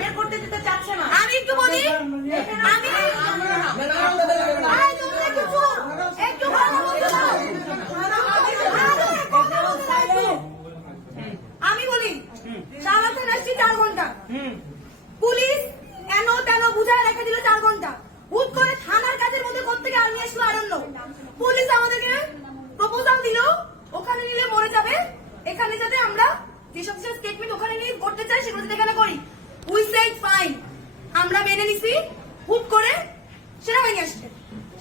বের করতে দিতে চাচ্ছে না। আমি একটু বলি, আমি বলি চালাতে আসছি 4 ঘন্টা, পুলিশ এন তেন বুঝায় রেখে দিল 4 ঘন্টা। হুট করে থানার কাজের মধ্যে কোত্থেকে আর্মি আসলো আরণ্য। পুলিশ আমাদেরকে প্রপোজাল দিল ওখানে নিলে মরে যাবে, এখানে যাতে আমরা যেসব স্টেটমেন্ট ওখানে নিয়ে করতে চাই সেগুলো যাতে এখানে করি। উই সেড ফাইন, আমরা মেনে নিছি। হুট করে সেনাবাহিনী আসছে,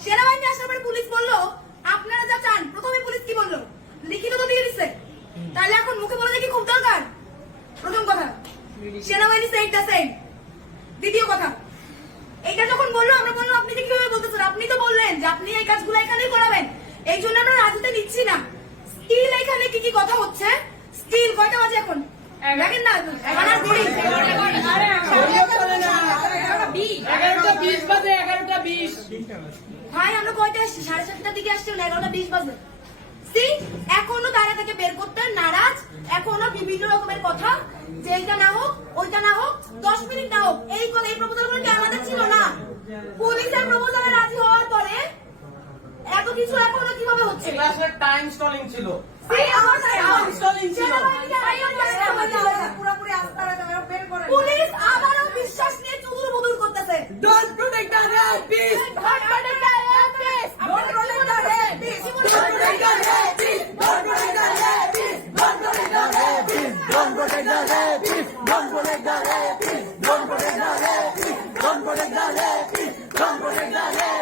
সেনাবাহিনী আসার পরে পুলিশ বললো আপনারা যা চান। প্রথমে পুলিশ কি বললো, লিখিত তো দিয়ে দিচ্ছে, তাহলে এখন মুখে বলে কি খুব দরকার? প্রথম কথা, সেনাবাহিনী সেড দ্য সেম। দ্বিতীয় কথা, এইটা যখন বললো আমরা বললাম আপনি কিভাবে বলতেছেন, আপনি তো বললেন যে আপনি এই কাজগুলো এখানেই করাবেন, এই জন্য আমরা রাজুতে নিচ্ছি না। স্টিল এখানে কি কি কথা হচ্ছে, স্টিল কয়টা বাজে এখন দেখেন না, থানার ঘড়ি 11:20 বাজে, 11:20। ভাই আমরা কয়টা আসছি? 7:30টার দিকে আসছি, 11:20 বাজে। এখনো তারা তাকে বের করতে নারাজ, এখনো বিভিন্ন রকমের কথা যে এইটা না হোক ওইটা না হোক 10 মিনিট না হোক, এই প্রপোজাল গুলো কি আমাদের ছিল না? পুলিশের প্রপোজালে রাজি হওয়ার পরে এত কিছু এখনো কিভাবে হচ্ছে? টাইম স্টলিং ছিল, পুলিশ আবারও বিশ্বাস নিয়ে চুদুর বুদুর করতেছে। Don't protect the rapist! Don't protect the rapist! Don't protect the rapist! Don't protect the rapist! Don't protect the rapist! Don't protect the rapist! Don't protect the rapist! Don't protect the rapist! Don't protect the rapist! Don't protect the rapist! Don't protect the rapist!